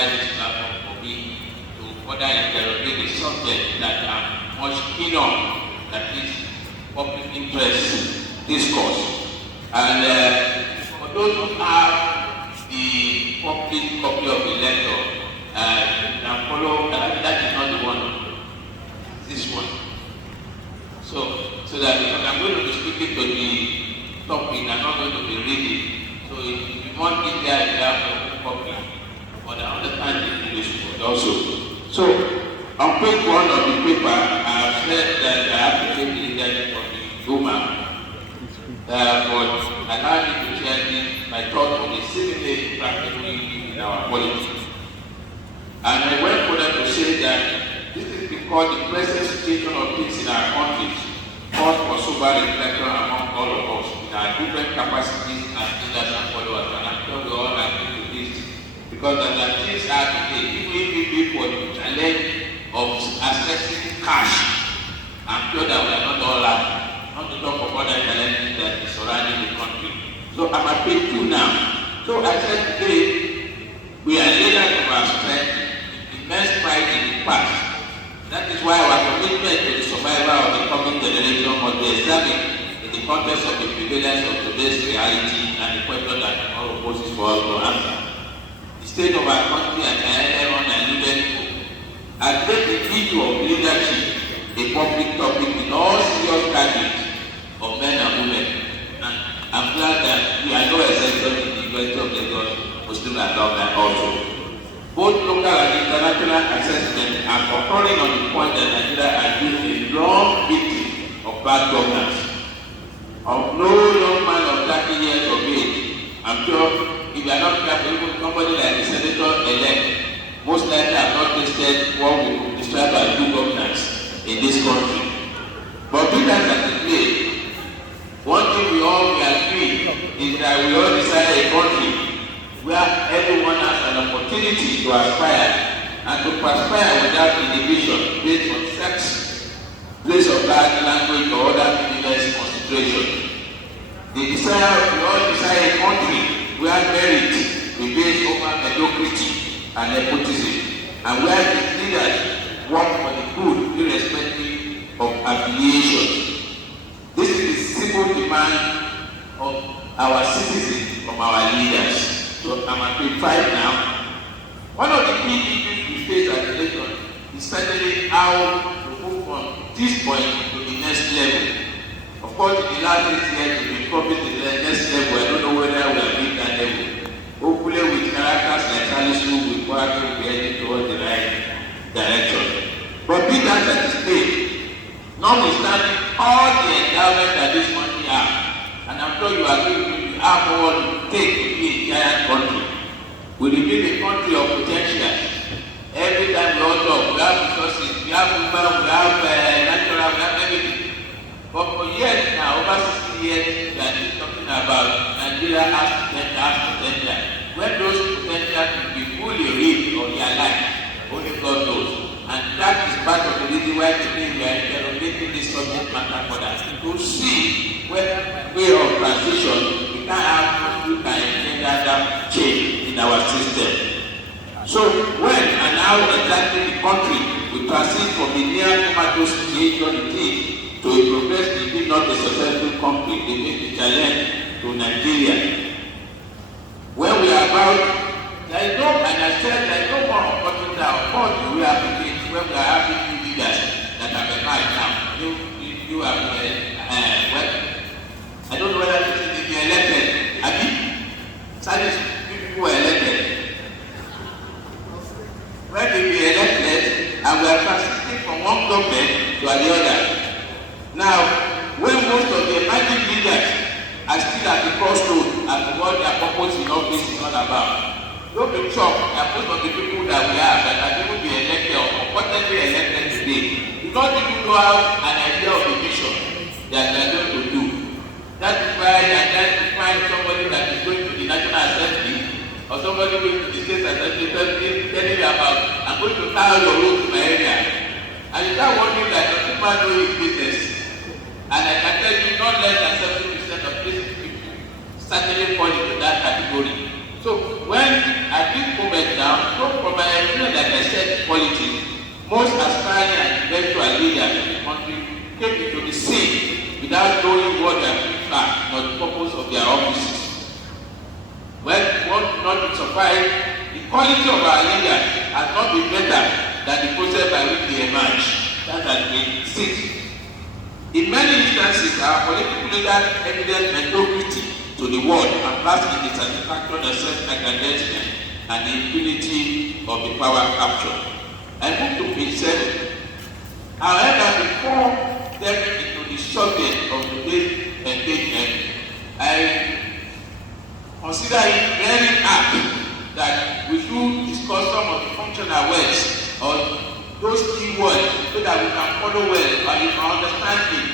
provide this platform for me to further interrogate the subject that I'm much keen on, that is public interest discourse. And for those who have the public copy of the letter, you can follow, that is not the one, this one. So that I'm going to be speaking to the topic, I'm not going to be reading. So if you want it there, you have to copy. But I understand the English word also. So on page 1 of the paper, I have said that I have to take the leadership of the Duma. But allow me to share my thought on the seemingly practically in our politics. And I went further to say that this is because the present situation of things in our countries calls for sober reflection among all of us in our different capacities as leaders and followers. And I'm sure we all agree with this. Because as things are today, even if we be for the challenge of accessing cash, I'm sure that we are not all laughing. Not to talk of other challenges that is surrounding the country. So I'm at page 2 now. So I said today, we are leaders of our strength, immense pride in the past. That is why our commitment to the survival of the coming generation must be examined in the context of the prevalence of today's reality and the question that all poses for us to answer. The state of our country and everyone and leadership has made the issue of leadership a public topic in all serious gatherings of men and women. And I'm glad that we are no exception in the University of Lagos Muslim Endowment also. Both local and international assessments are concurring on the point that Nigeria has been a long victim of bad governance. Of no young man of 30 years of age, I'm sure if you are not careful, even somebody like the senator-elect, most likely have not tasted what we could describe as good governance in this country. But be that as it may, one thing we all agree is that we all desire a country where everyone has an opportunity to aspire and to perspire without inhibition based on sex, place of birth, language, or other privileged consideration. We all desire a country where merit be based over mediocrity and nepotism, and where the leaders work for the good irrespective of affiliation. This is the simple demand of our citizens from our leaders. So I'm at page 5 now. One of the key issues we face as a nation is certainly how to move from this point to the next level. Of course, in the last 8 years, we've been probably to the next level. I don't know whether we have reached that level. Hopefully, with characters like Charles Wu, we probably be heading towards the right direction. But be that as it may, notwithstanding all the endowment that this country has, and I'm sure you agree with me, we have more to take to be a giant country. We remain a country of potential. Every time we all talk, we have resources, we have women, we have natural, we have everything. But for years now, over 60 years, we are talking about Nigeria has potential. When those potential will be fully reached or realized, only God knows. And that is part of the reason why today we are interrogating this subject matter for us to see whether way of transition we can have to that change in our system. So when and how exactly the country will transit from the near comatose situation it is to a progressively not a successful country, they make the challenge to Nigeria. When we are about, there is no, and I said there is no more opportunity. Of course, we have to change when we are having new leaders that have emerged now. You have, well, I don't know whether to be elected. I mean, some people were elected. When they be elected, and we are transitioning from one government to the other. Now, when most of the emerging leaders are still at the crossroads as to what their purpose in office is all about, don't be shocked that most of the people that we have that are going to be elected or potentially elected today do not even know have an idea of the mission that they are going to do. That is why they are trying to find somebody that is going to the National Assembly or somebody going to the State Assembly telling you about, I'm going to tile your road to my area. And you start wondering that the people know his business. And I can tell you not less than 70% of these people certainly fall into that category. So when at this moment now, so from came into the scene without knowing what their views are or the purpose of their offices. Well, one would not be surprised, the quality of our leaders has not been better than the process by which they emerge. That has been seen. In many instances, our political leaders evidence mediocrity to the world and pass in the satisfaction of self-aggrandizement and the impunity of the power capture. I move to page 7. However, before delving into the subject of today's engagement, I consider it very apt that we should discuss some of the functional words or those key words so that we can follow well and you can understand it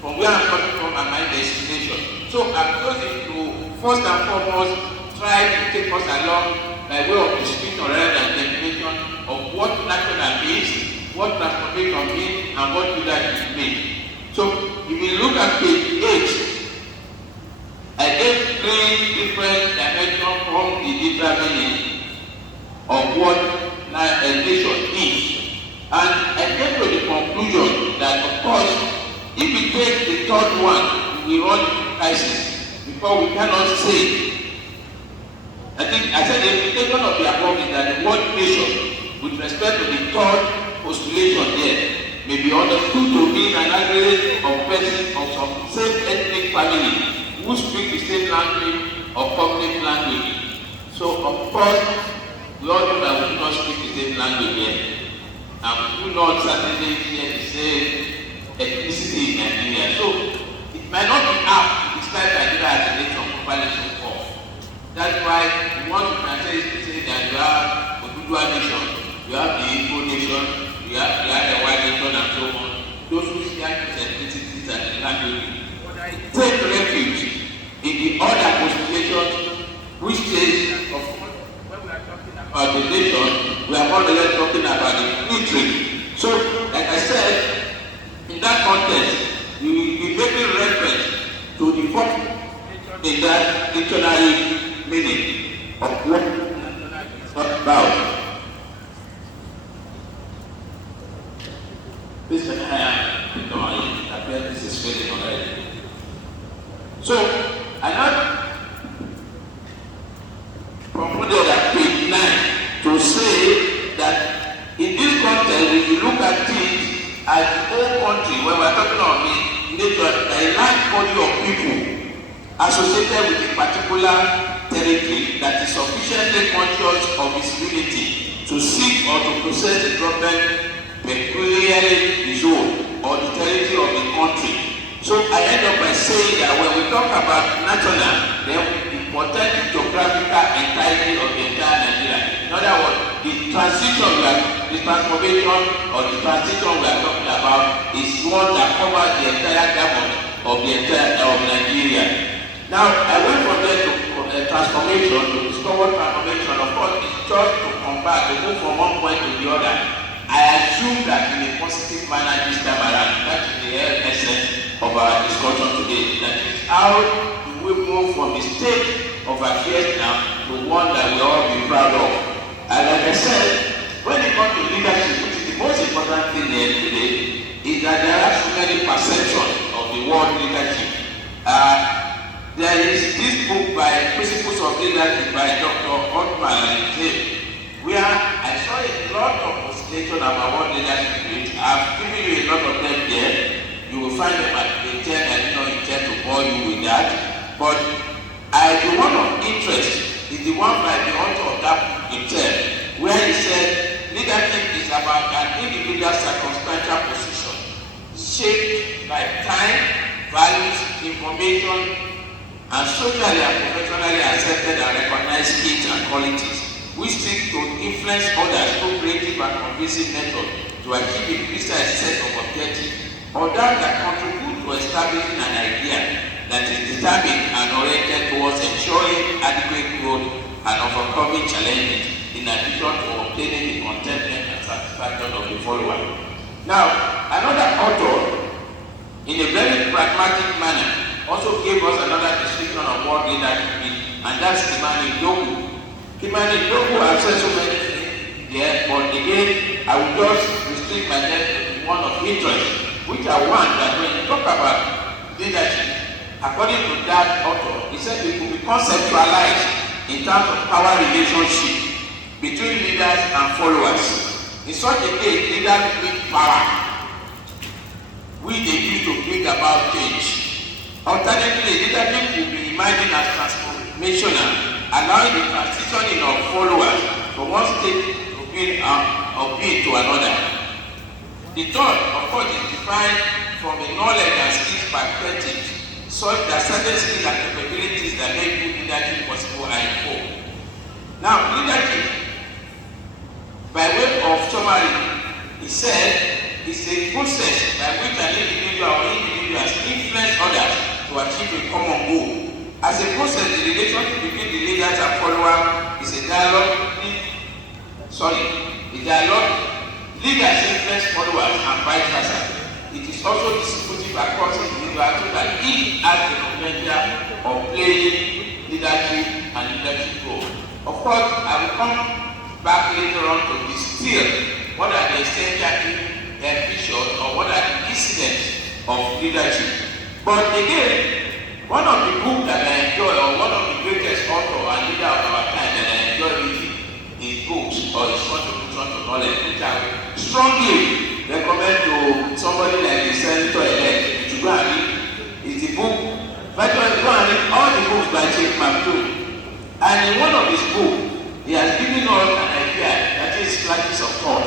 from where I'm coming from and my destination. So I'm choosing to first and foremost try to take us along by way of description rather than definition of what national means, what transformation means, and what leadership means. So if you look at page 8, I gave 3 different dimensions from the digital meaning of what a nation is. And I came to the conclusion that, of course, if we take the third one, we run into crisis because we cannot say. I said the implication of the above is that the word nation, with respect to the third postulation there, may be understood to mean an aggregate of persons of some same ethnic family who speak the same language or common language. So, of course, we all know that we do not speak the same language here. And we do not certainly share the same ethnicity in Nigeria. So it might not be apt to describe Nigeria as a nation properly so far. That's why we want to translate to say that you have Oduduwa nation, you have the Igbo nation, you have the white nation and so on. Those who share these ethnicities and the language take refuge in the other postulations which says, of course, when we are talking about the nation, we are more or less talking about the country. So, like I said, in that context, we will be making reference to the fourth in that dictionary meaning of what it's not about. This is I feel this is failing already. So, another concluded at page 9 to say that in this context, if you look at it as the whole country, when we're talking about the nation, a large body of people associated with a particular territory that is sufficiently conscious of its unity to seek or to process the problem peculiarly the zone or the territory of the country. So I end up by saying that when we talk about national, then we protect the geographical entirety of the entire Nigeria. In other words, the transformation or the transition we are talking about is one that covers the entire gamut of the entire of Nigeria. Now, I went from there to transformation, to discover transformation. Of course, it's just to come back, to move from one point to the other. I assume that in a positive manner this time around. That is the essence of our discussion today. That is, how do we move from the state of affairs now to one that we all be proud of? And like I said, when it comes to leadership, which is the most important thing here today, is that there are so many perceptions of the word leadership. There is this book by Principles of Leadership by Dr. Othman and James, where I saw a lot of postulation about what leadership is. I've given you a lot of them there. You will find them at page 10. I do not intend to bore you with that. But the one of interest is the one by the author of that book himself, where he said leadership is about an individual's circumstantial position shaped by time, values, information, and socially and professionally accepted and recognized skills and qualities, which seek to influence others through creative and convincing methods to achieve a precise set of objectives, or that contribute to establishing an idea that is determined and oriented towards ensuring adequate growth and overcoming challenges, in addition to obtaining the contentment and satisfaction of the follower. Now, another author, in a very pragmatic manner, also gave us another description of what leadership is, and that's Kimani Dogu. Kimani Dogu has said so many things there, but again, I will just restrict myself to one of interest. which are one that when you talk about leadership, according to that author, he said it could be conceptualized in terms of power relationship between leaders and followers. In such a case, leaders with power, which they use to bring about change. Alternatively, leadership will be imagined as transformational, allowing the transitioning of followers from one state to being to another. The third, of course, is defined from a knowledge and skills perspective, such that certain skills and capabilities that make good leadership possible are involved. Now, leadership, by way of summary, he said, is a process by which an individual or individuals influence others to achieve a common goal. As a process, the relationship between the leaders and followers is a dialogue. Leaders influence followers and vice versa. It is also distributive across individuals so that each has the potential of playing leadership and leadership role. Of course, I will come back later on to distill what are the essential features or what are the incidents of leadership. But again, one of the books that I enjoy, or one of the greatest author and leader of our time that I enjoy reading his books or his contribution to knowledge, which I strongly recommend to somebody like the Senator-elect to go and read, is the book, virtually go and read all the books by Chief McClure. And in one of his books, he has given us an idea that is flashes of thought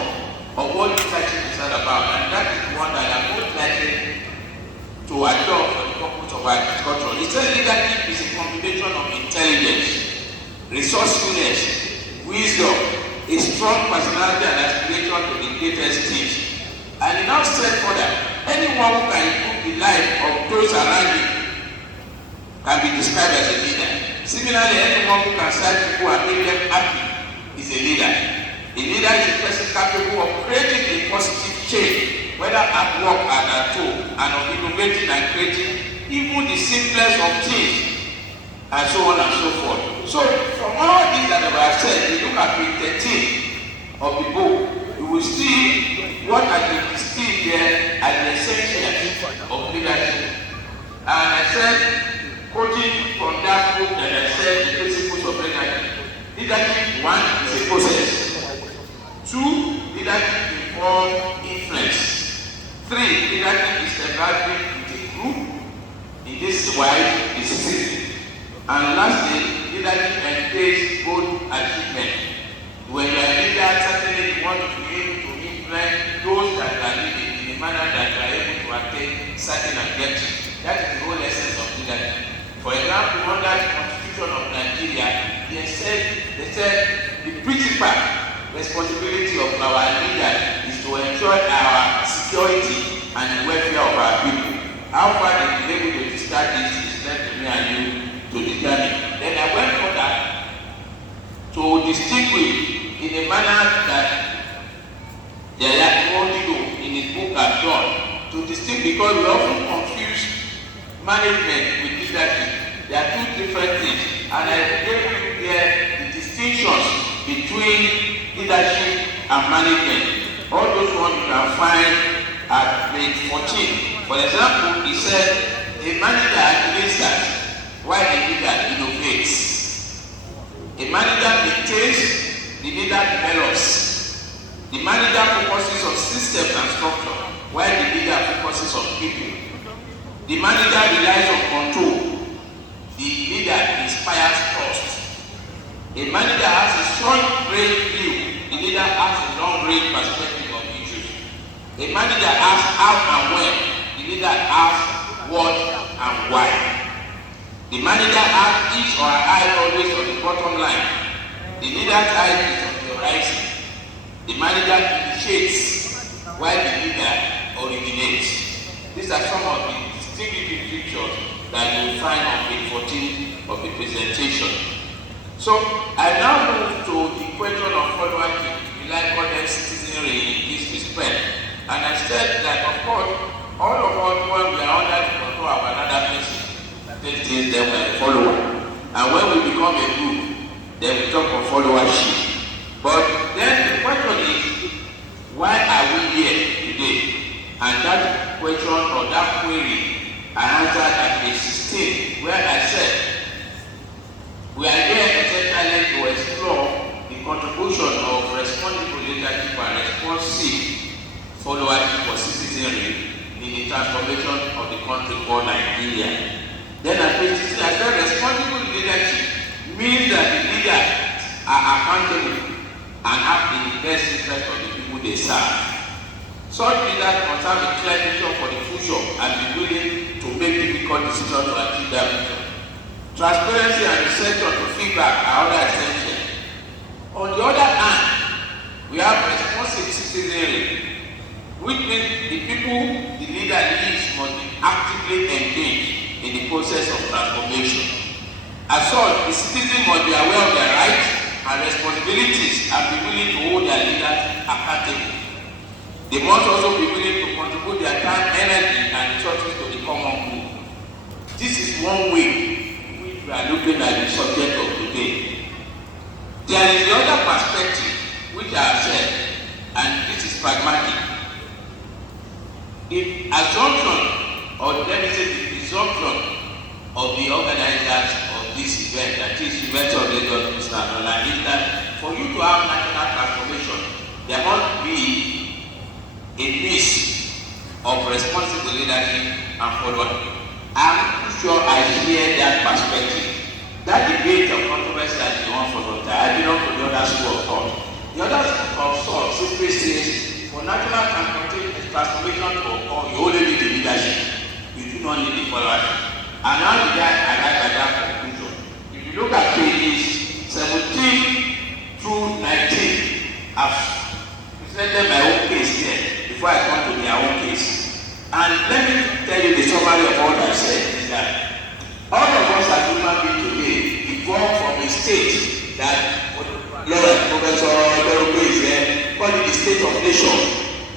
of what leadership is all about, and that is the one that I'm most likely to adopt for the purpose of our discussion. He says leadership is a combination of intelligence, resourcefulness, wisdom, a strong personality and aspiration to the greatest things. And he now said further, anyone who can improve the life of those around him can be described as a leader. Similarly, anyone who can serve people and make them happy is a leader. A leader is a person capable of creating a positive change, whether at work and at home, and of innovating and creating even the simplest of things, and so on and so forth. So, from all these that I have said, we look at page 13 of the book, we will see what has been distilled there as the essentials of leadership. And I said, quoting from that book that I said, the principles of leadership. Leadership, one, is a process. Two, leadership involves influence. Three, leadership is established with a group. In this wise, is six. And lastly, leadership entails both achievement. When you are a leader, certainly you want to be able to influence those that are living in a manner that you are able to attain certain objectives. That is the whole essence of leadership. For example, under the Constitution of Nigeria, they said the principal responsibility of our leader is to ensure our security and the welfare of our people. How far they be able to discard this is left to me and you to determine. Then I went further to distinguish in a manner that Yaya in his book has done, to distinguish, because we often confuse management with leadership. They are two different things, and I gave you here the distinctions between leadership and management. All those ones you can find at page 14. For example, he said a manager administers while the leader innovates. A manager maintains, the leader develops. The manager focuses on systems and structure while the leader focuses on people. The manager relies on control. The leader inspires trust. A manager has a short-range view. The leader has a long-range perspective of issues. A manager asks how and when. The leader asks what and why. The manager has his or her eye always on the bottom line. The leader's eye is on the horizon. The manager initiates while the leader originates. These are some of the distinctive features that you will find on page 14 of the presentation. So I now move to the question of followership. We like all them citizenry in this respect. And I said that of course, all of us when we are under the control of another person, these things then we are a follower. And when we become a group, then we talk of followership. But then the question is, why are we here today? And that question answered at page 16, where I said, we are here essentially to explore the contribution of responsible leadership and responsive followership for citizenry in the transformation of the country called Nigeria. Then at page 16, I said responsible leadership means that the leaders are accountable and act in the best interest of the people they serve. Such leaders must have a clear vision for the future and be willing to make difficult decisions to achieve that vision. Transparency and reception to feedback are other essential. On the other hand, we have responsive citizenry, which means the people the leader leads must be actively engaged in the process of transformation. As such, the citizens must be aware of their rights and responsibilities and be willing to hold their leaders accountable. They must also be willing to contribute their time, energy, and resources to the common good. This is one way which we are looking at the subject of today. There is the other perspective which I have said, and this is pragmatic. The assumption, or let me say the presumption of the organizers of this event, that is Event of Lagos National, is that for you to have national transformation, there must be a mix of responsible leadership and followership. I'm sure I share that perspective. That debate of controversy is the one for some time. I belong to the other school of thought. The other school of thought simply says for national transformation to occur, you only need the leadership. You do not need the followership. And now the guy arrived at that conclusion. If you look at pages 17 through 19, I've presented my own case here before I come to their own case. And let me tell you the summary of what I said is that all of us as human beings today evolved from a state that Professor Lord is here, call it the state of nation.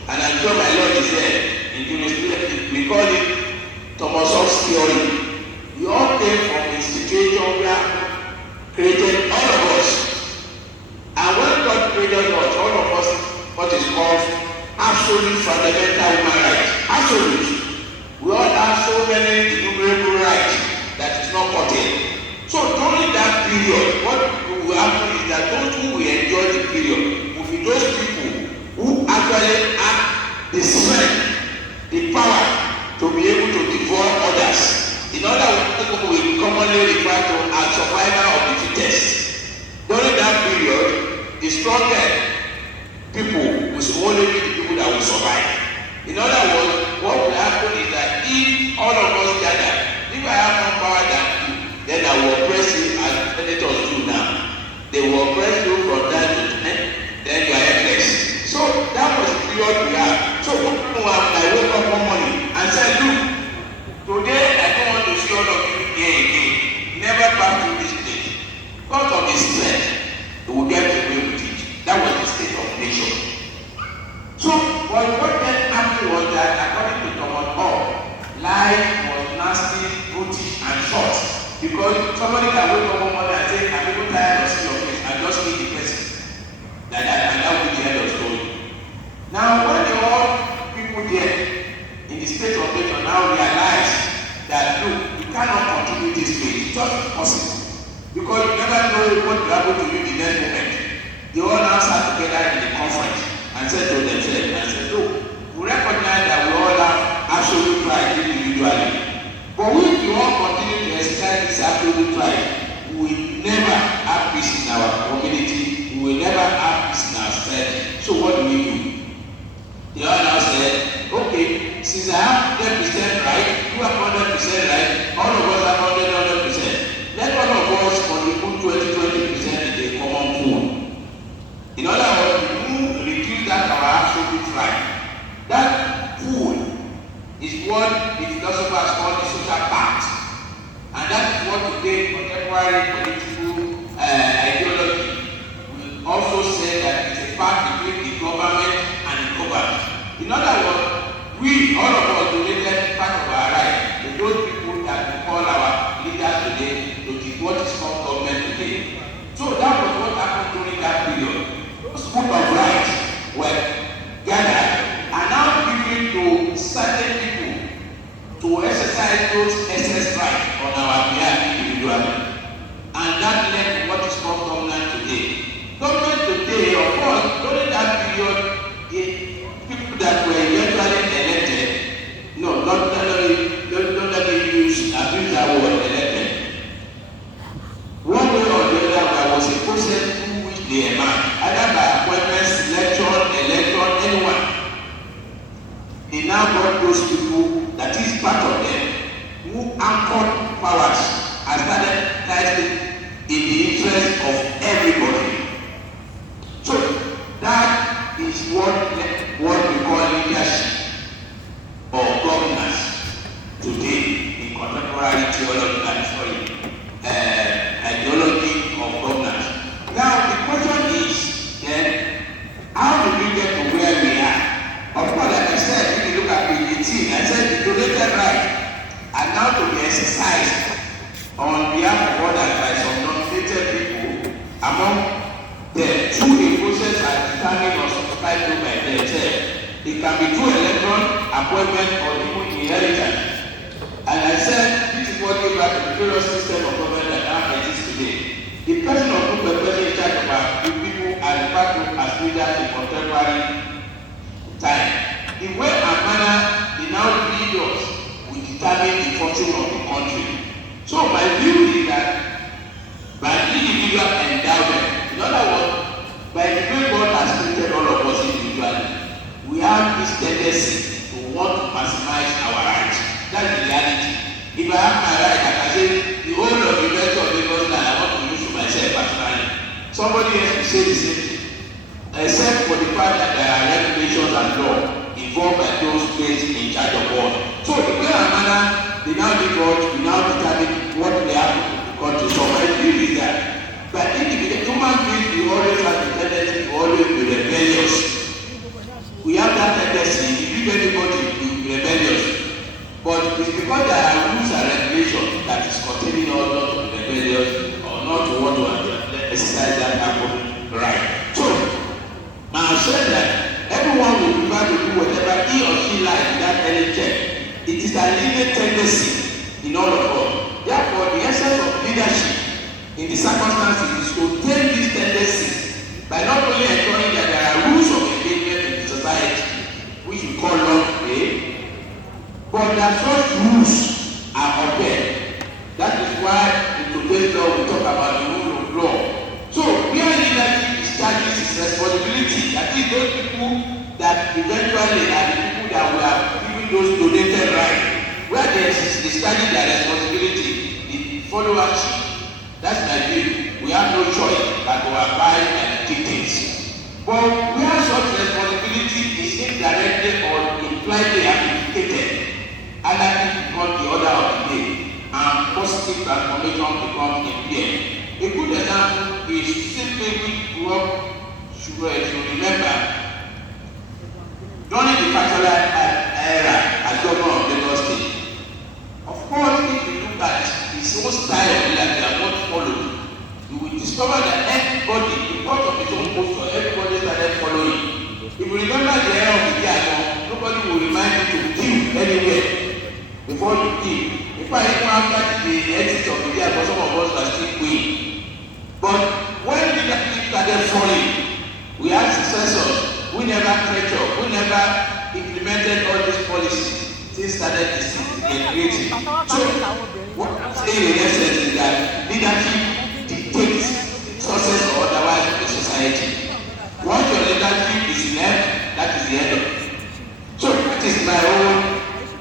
And I'm sure my Lord is there in university. We call it Thomas Hobbes theory. We all came from a situation where created all of us. And when God created us, all of us, what is called absolute fundamental human rights. Absolute. We all have so many innumerable rights that is not curtailed. So during that period, what will happen is that those who will enjoy the period will be those people who actually have the strength, the power to be able to devour others. In other words, people will commonly refer to as survivor of the fittest. During that period, the strongest people will only be the people that will survive. In other words, what will happen is that if all of us gather, if I have more power than you, then I will oppress you as senators do now. They will oppress you from that to then you are helpless. So that was the period we have. So I woke up one morning and said, look, today I don't want to see all of you here again. Never back to this place. Because of the strength, we will get away with it. That was the state of nation. So what then happened was that according to Thomas Hobbes, life was nasty, brutish, and short. Because somebody can wake up one morning and say, I'm even tired of seeing your face, I just need the person. And that will be the end of the story. Now when the all people there in the state of nature now realize that look, you cannot continue this way, it's just impossible. Because you never know what will happen to you the next moment. They all now sat together in the conference and said to themselves, look, we recognize that we all have absolute right individually. But if we all continue to exercise this absolute right, we will never have peace in our community, we will never have peace in our state. So what do we do? They all now said, okay, since I have 10% right, you have 100% right, all of us have 100%. Let all of us contribute 20% in the common pool. In other words, we reduce that our absolute right. That pool is what the philosophers call the social pact. And that is what today contemporary political ideology will also say that it's a pact between the government and the government. In other words, we, all of us, donated part of our right to those people that we call our leaders today, to the what is called government today. So that was what happened during that period. Those group of rights were gathered and now given to certain people to exercise those anchored powers and started fighting in the interest of everybody. So that is what we call leadership or governance today in contemporary ideology of governance. Now the question is then, how do we get to where we are? Of course, like I said, if you look at page 18, I said the donated right are now to be exercised on behalf of others by some nominated people among them through a process as determined or subscribed to by themselves. It can be through election, appointment, or even inheritance. And I said, this is what gave back to the various system of government that now exists today. The person of whom the person in charge of our people are referred to as leaders in contemporary time. The way and manner they now lead us will determine the fortune of the country. So my view is that by individual endowment, in other words, by the way God has created all of us individually, we have this tendency to want to maximize our rights. That's the reality. If I have my right, I can say the whole of the rest of the Lord's land I want to use for myself personally. Somebody else will say the same thing. Except for the fact that there are regulations and law involved by those placed in charge of all. So the way and manner they now lead us, we now determine what they have to do to the country. So my view is that by individual human beings, we always have the tendency to always be rebellious. We have that tendency. If anybody to be rebellious, but it's because there are rules and regulations that is containing us not to be rebellious or not to want to exercise that happen right. So I said that everyone will prefer to do whatever he or she likes without any check. It is a innate tendency in all of us. Therefore, the essence of leadership in the circumstances is to take these tendencies by not only ensuring that there are rules of engagement in the society, which we call law today, but that such rules are obeyed. That is why in today's law we talk about the rule of law. So where leadership discharges its responsibility, that is those people that eventually are the people that we have given those donated rights, where they discharging their responsibility, the followership. That's my view. We have no choice but to abide by the dictates. But where such responsibility is indirectly or impliedly amplificated, and that becomes the order of the day, and positive transformation becomes impaired. A good example is simply which work should remember. During the Pastoral era as governor of Lagos State, of course, if you look at his own style of leadership that not followed, you will discover that everybody, because of his own posture, everybody started following. If you remember the era of the year, nobody will remind you to kill anywhere before you kill. In fact, even after the exit of the year, some of us are still going. But when leadership started falling, we had successors. We never treasured, we never implemented all these policies. Things started disintegrating. So, what I'm saying in essence is that leadership dictates success or otherwise of the society. Once your leadership is left, that is the end of it. So, that is my own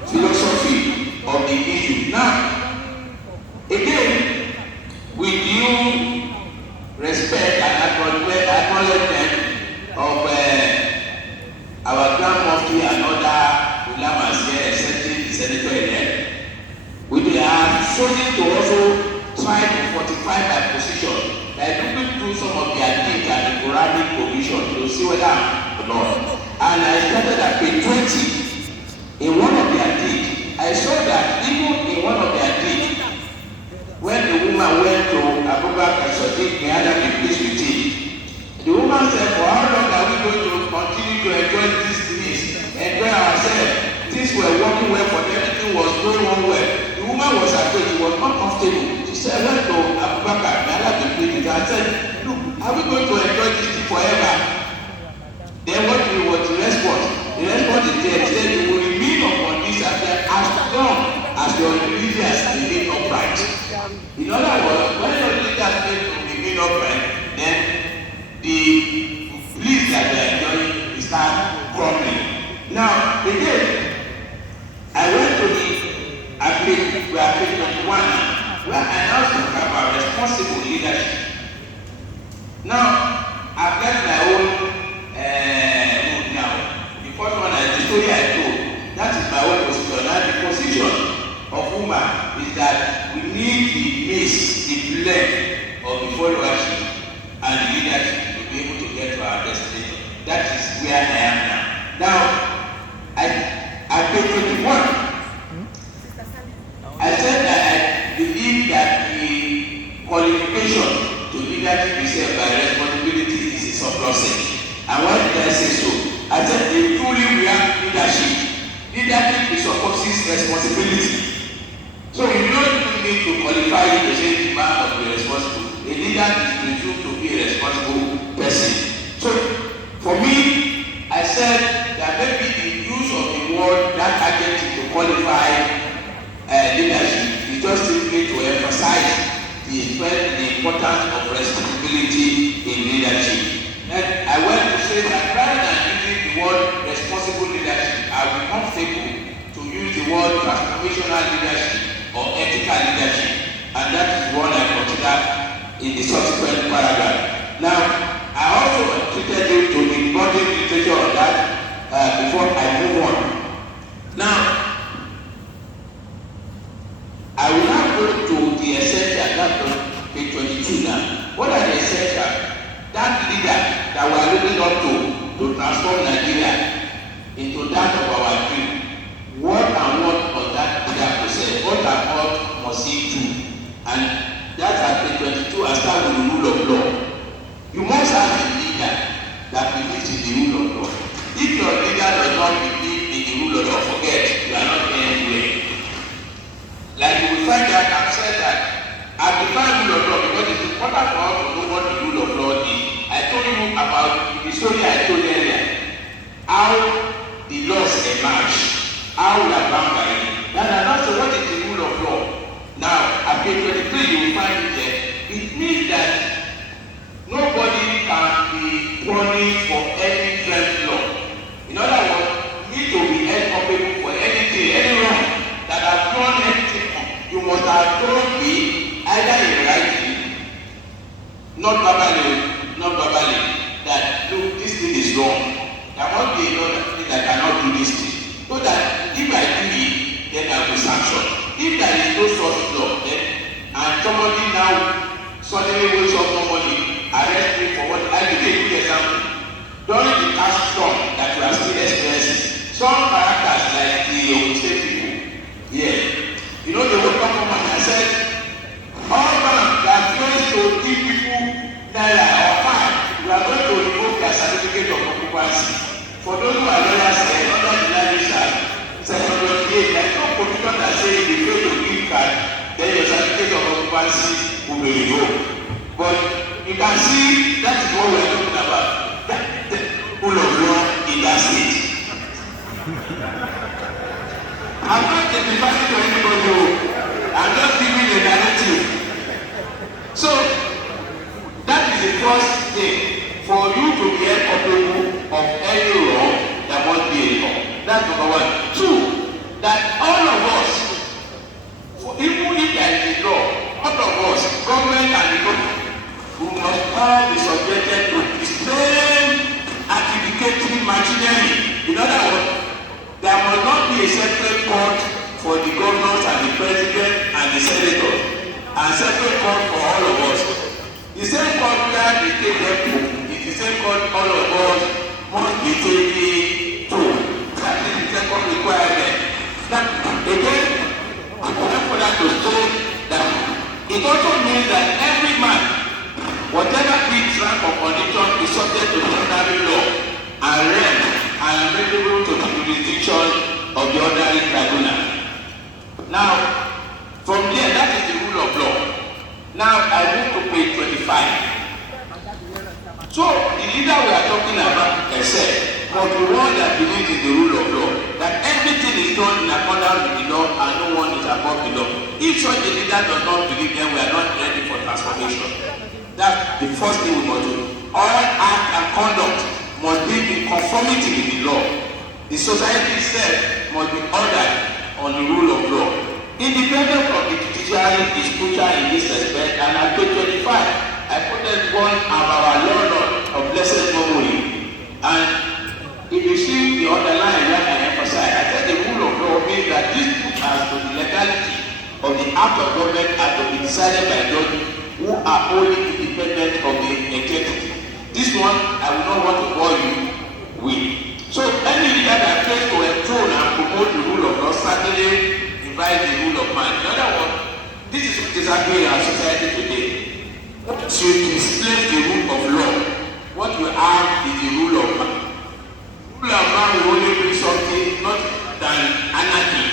philosophy of the issue. Now, again, with due respect and acknowledgement of our Grand Mufti and other ulamas here, excepting the senator-elect, we are choosing to also try to fortify my position by looking through some of their deeds and the Quranic provision to see whether I'm not. And I started at page 20. In one of their deeds, I saw that even in one of their deeds, when the woman went to Abubakar Sadiq, may Allah be pleased with him, the woman said, for how long are we going to continue to enjoy these things, enjoy ourselves? Things were working well for them, everything was going on well. The woman was afraid, she was not comfortable. She said, went to Abubakar, may Allah be pleased with her, and said, look, are we going to enjoy this thing forever? Then what was the response? The response is there, said, you will remain upon this affair as long as your religious remain upright. In other words, when your religious remain upright, then the bliss that they are enjoying will start crumbling. Now, again, I went to the application we are page 21 now, where I now talk about responsible leadership. Now, I've got my own mood now. The first one is the story I told. That is my own position. Now, the position of woman is that we need the mix, the blend of the followership and the leadership to be able to get to our destination. That is where I am now. Now, I page 21. I said that I believe that the qualification to leadership itself by responsibility is a surplusage. And why did I say so? I said if truly we have leadership, leadership presupposes responsibility. So you don't even need to qualify it to say the man must be responsible. A leader is presumed to be a responsible person. So for me, I said that maybe the use of the word that adjective to qualify leadership is just simply to emphasize the importance of responsibility in leadership. And I want to say that rather than using the word responsible leadership, I will be comfortable to use the word transformational leadership or ethical leadership, and that is what I consider in the subsequent paragraph. Now, I also treated you to the body literature on that before I move on. Now, I will now go to the essential, that's on page 22 now. What are the essential? That leader that we are looking up to transform Nigeria into that of our dream. What and what must that leader possess? What and what must he do? And that's at page 22, I start with the rule of law. You must have a leader that believes in the rule of law. If your leader does not believe in the rule of law, forget, you are not going anywhere. Like you will find that I've said that I've defined rule of law because it's important for us to know what the rule of law is. I told you about the story I told you earlier, how the laws emerge, how we are bound by it. And also what is the rule of law? Now, at page 23 you will find it there. It means that nobody can be punished for any dread law. In other words, you need to be held culpable for anything, any wrong that has done anything. You must have told me either in writing, not verbally, that look, this thing is wrong. There must be another thing that cannot do this thing. So that if I do it, then I will be sanctioned. If there is no such law, then and somebody now suddenly wakes up somebody, arrest me for what I give a good example. During the past storm that we are still experiencing, some characters like the Ogun State people, you know, they woke up from and said, all banks that are going to give people naira or fine, we are going to revoke their certificate of occupancy. For those who are lawyers under the legislation, section 28, there is no provision that says if you fail to give card, then your certificate of occupancy will be revoked. But you can see that is what we are talking about. That the rule of law in that state. I'm not testifying to anybody. I'm just giving a narrative. So that is the first thing. For you to be held culpable of any wrong, there must be a law. That's number one. Two, that all of us, even if there is a law, all of us, government and the government, we must all be subjected to the same adjudicating machinery. In other words, there must not be a separate court for the governors and the president and the senators, and separate court for all of us. The same court where they take them to is the same court all of us must be taken to. That is the second requirement. That again, I want for that to say that it also means that every man, whatever his rank or condition, is subject to ordinary law and rent and available to the jurisdiction of the ordinary tribunal. Now, from there, that is the rule of law. Now, I move to page 25. So, the leader we are talking about said, but the one that believes in the rule of law, that everything is done in accordance with the law and no one is above the law. If such a leader does not believe, then we are not ready for transformation. That's the first thing we must do. All act and conduct must be in conformity with the law. The society itself must be ordered on the rule of law. Independence of the judiciary is crucial in this respect, and at page 25, I quoted one of our Lord of blessed memory. And if you see the underline that I emphasize, I said the rule of law means that this book has to the legality of the act of government are to be decided by judges who are only independent of the executive. This one I will not want to bore you with. So any leader that fails to enthrone and promote the rule of law certainly invites the rule of man. In other words, this is what is happening in our society today. Once you displace the rule of law, what you have is the rule of man. Rule of man will only bring something not than anarchy.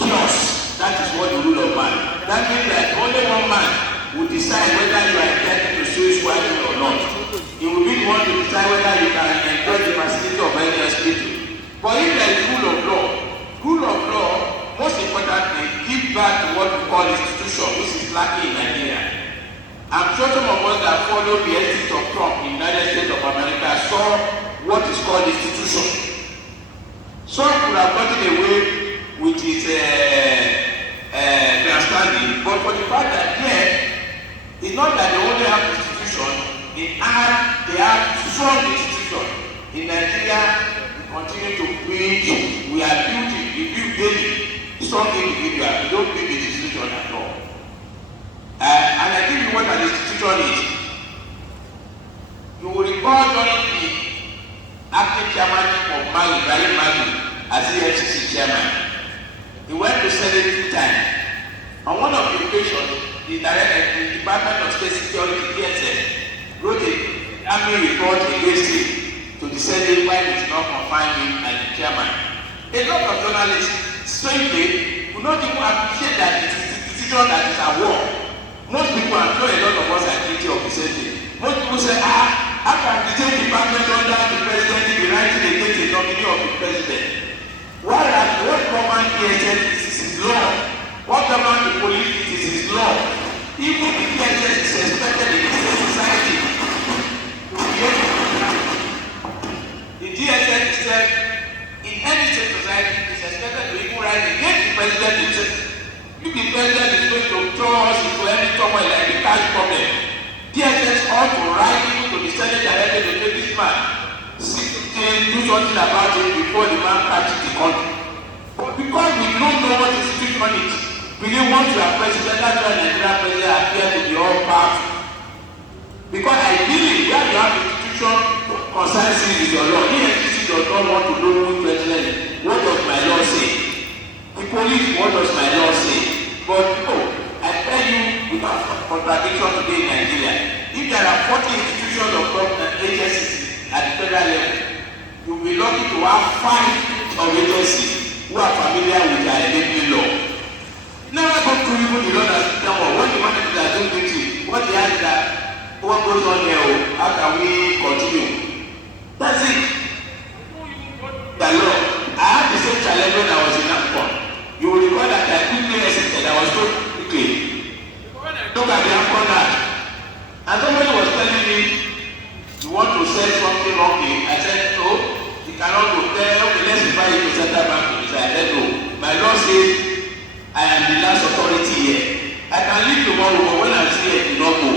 Chaos. That is what the rule of man. That means that only one man will decide whether you are entitled to sue his wife or not. He will be the one to decide whether you can enjoy the facility of any hospital. But if there is rule of law, most importantly, give back to what we call institution, which is lacking in Nigeria. I'm sure some of us that follow the exit of Trump in the United States of America saw what is called institution. Some could have gotten away with his understanding, but for the fact that here, it's not that they only have institution, they have strong institution. In Nigeria, we continue to preach, we are building, we build daily, strong individual, we don't build the institution at all. And I give you what an institution is. You will recall during the acting chairmanship of Ibrahim Magu as the FCC chairman. He went to Senate 2 times. On one of the occasions, the Department of State Security (DSS) wrote an army report against him to the Senate while he did not confine him as the chairman. A lot of journalists, strangely, would not even appreciate that it is the decision that is at war. Most people, I'm sure a lot of us are guilty of the same thing. Most people say, how can the State Department under the president be writing against the nominee of the president? Whereas what government DSS is his law, what government the police is his law. Even the DSS is expected in the state society to behave. The DSS itself, in any state society, is expected to even write against the president himself. If the president is going to throw us into any turmoil like the cash problem, DSS ought to write even to the Senate directly to say this man, do something about it before the man catches the country. But because we don't know what the situation is, we didn't want to have president, that's why Nigeria president appear to be all powerful. Because ideally, where you have institution concerning with your law, the FCC does not want to know who president is. What does my law say? The police, what does my law say? But no, I tell you, we have contradiction today in Nigeria. If there are 40 institutions of government agencies at the federal level, you'll be lucky to have 5 of agencies who are familiar with their enabling law. Never go through even the law that's done. What the manager is doing duty, what they have that, what goes on there, how can we continue? That's it. The law. I had the same challenge when I was in AFCON. You will recall that I quickly hesitated. I was so quickly. Look at the AFCON Act. And somebody was telling me, you want to sell something wrongly. I said, no, you cannot go there. Okay, let's invite you to Central Bank to decide. I said, no. My law says I am the last authority here. I can leave tomorrow, but when I'm here, you don't go.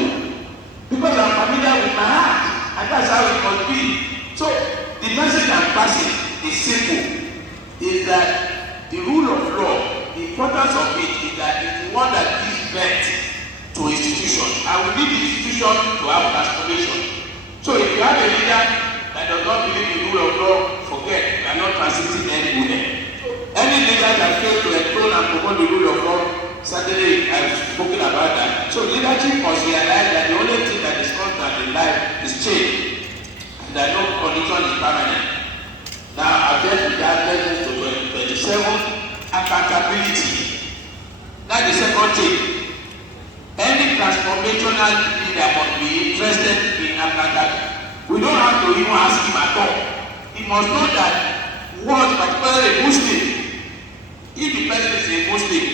Because I'm familiar with my heart. And that's how it must be. So, the message I'm passing is simple. Is that the rule of law, the importance of it is that it's the one that gives birth to institutions. And we need the institution to have transformation. So if you have a leader that does not believe in the rule of law, forget, you are not transiting any movement. Any leader that fails to enthrone and promote the rule of law, certainly I've spoken about that. So leadership must realize that the only thing that is constant in life is change. And that no condition is permanent. Now I've just begun lessons to 27, accountability. That's the second thing. Any transformational leader must be interested in accountability. We don't have to even ask him at all. He must know that what, particularly a Muslim, if the person is a Muslim,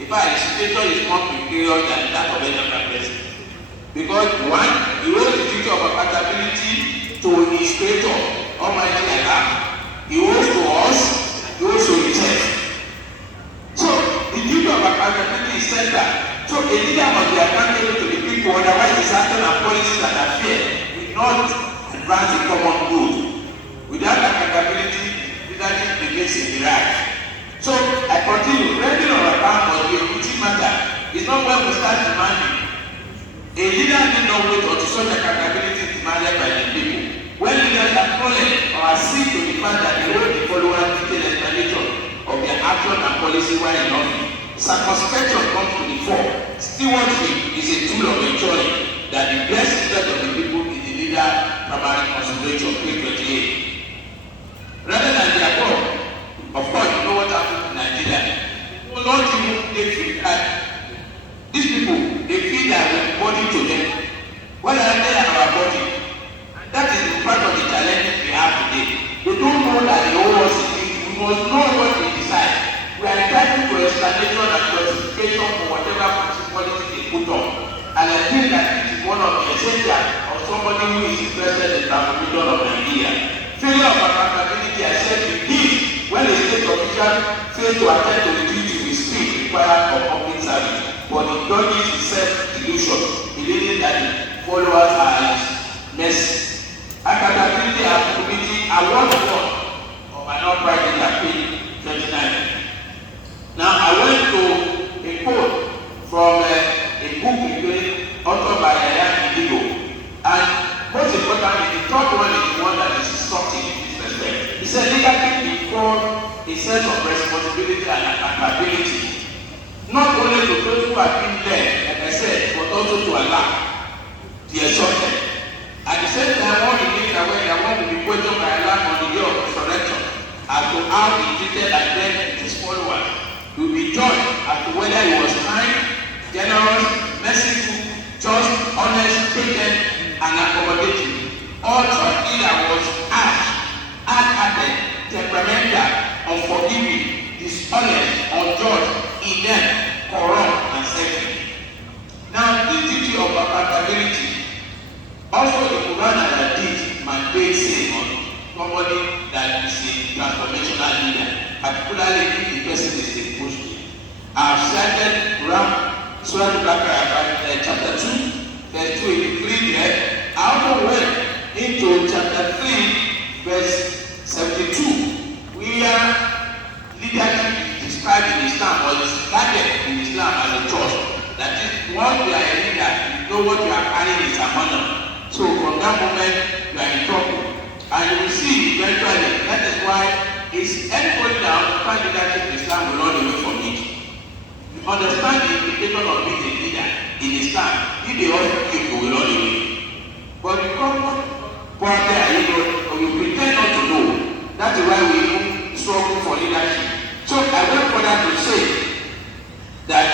in fact, his situation is more precarious than that of any other person. Because one, he owes the duty of accountability to his creator, Almighty Allah. He owes to us, he owes to himself. the duty of accountability is central. So a leader must be accountable to the people, otherwise his action and policies and affairs will not advance the common good. Without accountability, leadership begins in the right. So I continue. Rendering of account must be a routine matter. It's not when we start demanding. A leader need not wait until such accountability is demanded by the people. When leaders acknowledge or accede to the fact that they hold the followers detailed explanation of their action and policy while in office, circumspection comes to the fore. Stewardship is a tool of ensuring that the best interest of the people is the leader primary consideration. Page 28. Rather than the above, of course, you know what happened in Nigeria. People don't even take feedback. These people, they feel that we're body to them. What are they our body? And that is part of the challenge we have today. They don't know that the whole world is it. We must know what we decide. We are entitled to explanation and justification for whatever policy they put on. And I think that it is one of the essentials of somebody who is interested in the transformation of Nigeria. Failure of accountability has said to give when a state official fails to attend to the duty with speed required for public service, but it dodges the self-delusion, believing that the followers are his mercy. Accountability and community are one of an upright in page 29. Now I went to a quote from a book authored by Yaya Indigo, and most importantly, the third one is the one that is instructive in this respect. He said leadership involves a sense of responsibility and accountability, not only to those who have been led, like I said, but also to Allah, the exalted. At the same time, all the things aware that want to be questioned by Allah on the day of resurrection as to how he treated and then his followers. He will be judged as to whether he was kind, generous, merciful, just, honest, patient, and accommodating. Or either was harsh, hard-hearted, temperamental, unforgiving, dishonest, unjust, inept, corrupt, and selfish. Now, this duty of accountability, also the Quran and Hadith mandate saying on somebody that is a transformational leader, particularly if the person is a Muslim. I have cited Quran, Surah Al-Baqarah, chapter 2, verse 283 there. I also went into chapter 3, verse 72, where leadership is described in Islam or is guided in Islam as a church. That is, once you are a leader, you know what you are carrying is a honor. So from that moment, you are in trouble. And you will see eventually, that is why is anybody now find leadership in Islam will run away from it. You understand the implication of being a leader in Islam. If they all give, you will run away. But you come point there, you know, or you pretend not to know. That is why we even struggle for leadership. So I went further to say that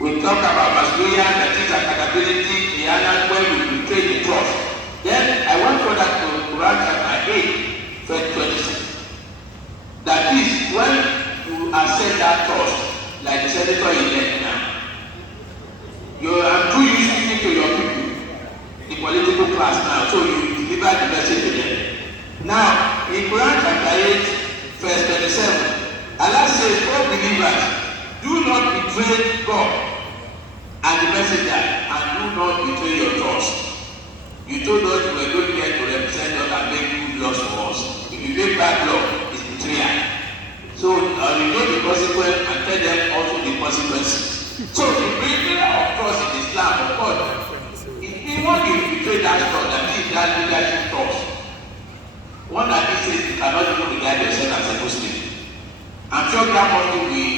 we talk about Maslowian, that is accountability, the other when we betray the trust. Then I went further to Quran chapter 8, verse 26. That is when you accept that trust, like the senator elect now. I'm too used to speaking to your people, the political class now, so you deliver the message to them. Now, in Quran chapter 8, verse 27, Allah says, "O believers, do not betray God and the messenger, and do not betray your trust." You told us you were going there to represent us and make good laws for us. If you make bad law, it's betrayal. So you know the consequence and tell them also the consequences. So the breaking of trust in Islam, of course, if when you betray that trust, that is that leadership trust. One that says you cannot even regard yourself as a Muslim. I'm sure that Muslim will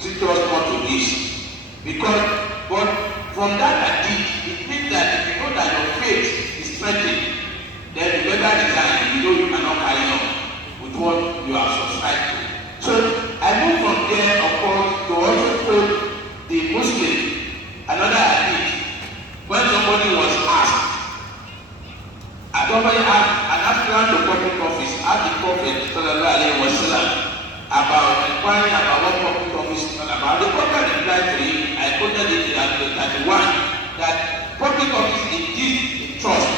treat us more to this. Because but from that hadith, it means that if you know that your faith is threatened, then you better resign. You know you cannot carry on with what you have subscribed to. So I moved from there, of course, to also quote the Muslim, another hadith, when somebody was asked, somebody asked an aspirant to public office, asked the Prophet sallallahu alaihi wasallam about inquiring about what public office is all about. The Prophet replied to him, I quoted it at 31, that public office is indeed a trust,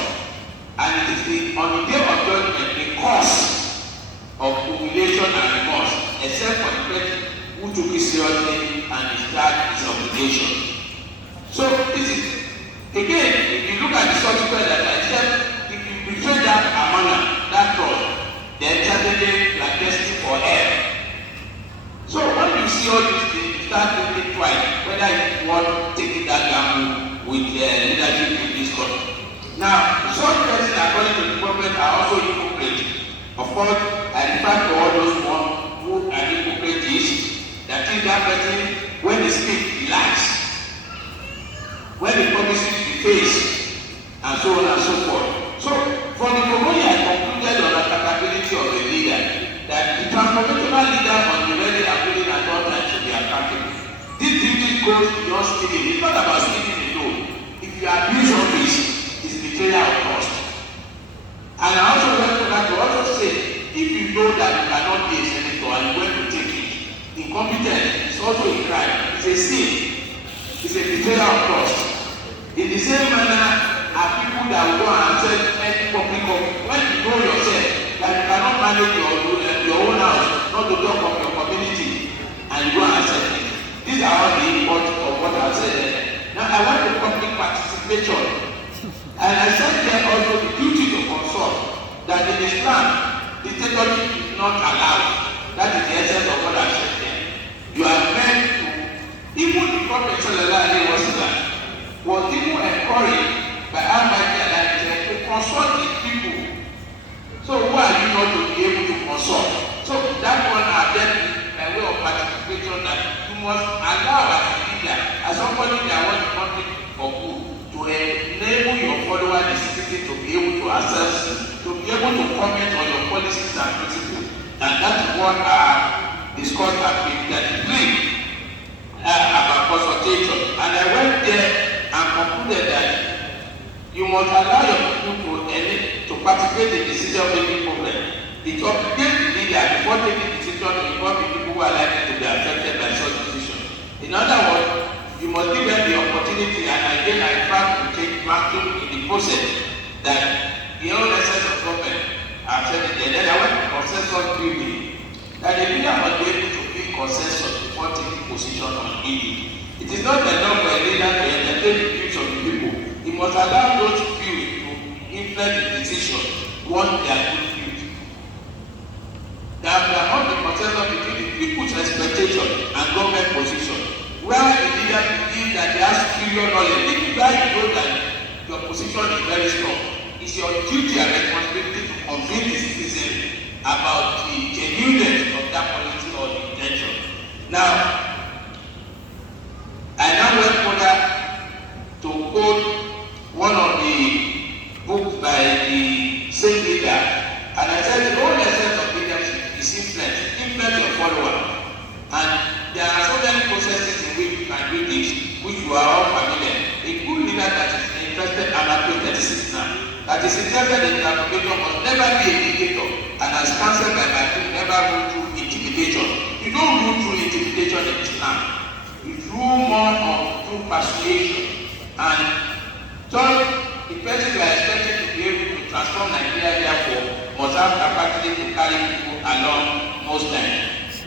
and it is on the day of judgment a cause of humiliation and remorse, except for the president who took it seriously and discharged his obligation. So this is, again, if you look at the subsequent that I said, if you betray that amana, that trust, then certainly you are destined for hell. So when you see all these things, you start thinking twice whether you want taking that gamble with leadership in this country. Now, such persons, according to the prophet, are also hypocrites. Of course, I refer to all those ones who are hypocrites, that is that person, when they speak, he lies. When he promises the face, and so on and so forth. So, from the Komoya, I concluded on the accountability of the leader, that the transformational leader must be ready and willing at all times to be accountable. This duty goes beyond stealing. It's not about stealing alone. If you abuse office, it's betrayal of trust. And I also went to that to also say, if you know that you cannot be a senator and you went to take it, incompetence is also a crime. It's a sin. It's a betrayal of trust. In the same manner, are people that will go and sell any public office. When you know yourself that you cannot manage your own house, not to talk of your community, and you go and sell it. These are all the import of what I said. Now I want the public participation. And I said there also the duty to consult, that in Islam, dictatorship is not allowed. That is the essence of what I said there. You are meant to, even the Prophet Sallallahu Alaihi Wasallam was even encouraged by Almighty Allah to consult these people. So who are you not to be able to consult? So that one are then by way of participation that you must allow as a leader, as somebody that wants the country for good, to enable your followers, the citizens, to be able to access, to be able to comment on your policies and principles. And that is what discussed at page 33 about consultation. And I went there and concluded that you must allow your people to participate in decision-making process. It obligates the leader before taking decision to involve the people who are likely to be affected by such decision. In other words, you must give them the opportunity, and again I try to take vacuum in the process that the old essence of government are said it there. Then I went to consensus building, that the leader must be able to build consensus before taking position on issue. It is not enough for a leader to entertain the views of the people. He must allow those views to influence the decision once they are good views. There must be consensus between the people's expectation and government position. Where the leader believes that they have superior knowledge, if you guys know that your position is very strong, it's your duty and responsibility to convince the citizens about the genuineness of that policy or the intention. Now, I now went further to quote one of the books by the same leader, and I said the whole essence of leadership is influence your follower. And there are so many processes in which you can do this, which you are all familiar. A good leader that is interested and appreciates now, that is interested in transformation must never be a dictator, and as counseled by my team, never rule through intimidation. You don't rule through intimidation in Islam. You rule more through persuasion. And so the person you are expected to be able to transform Nigeria, therefore, must have capacity to carry people along most times.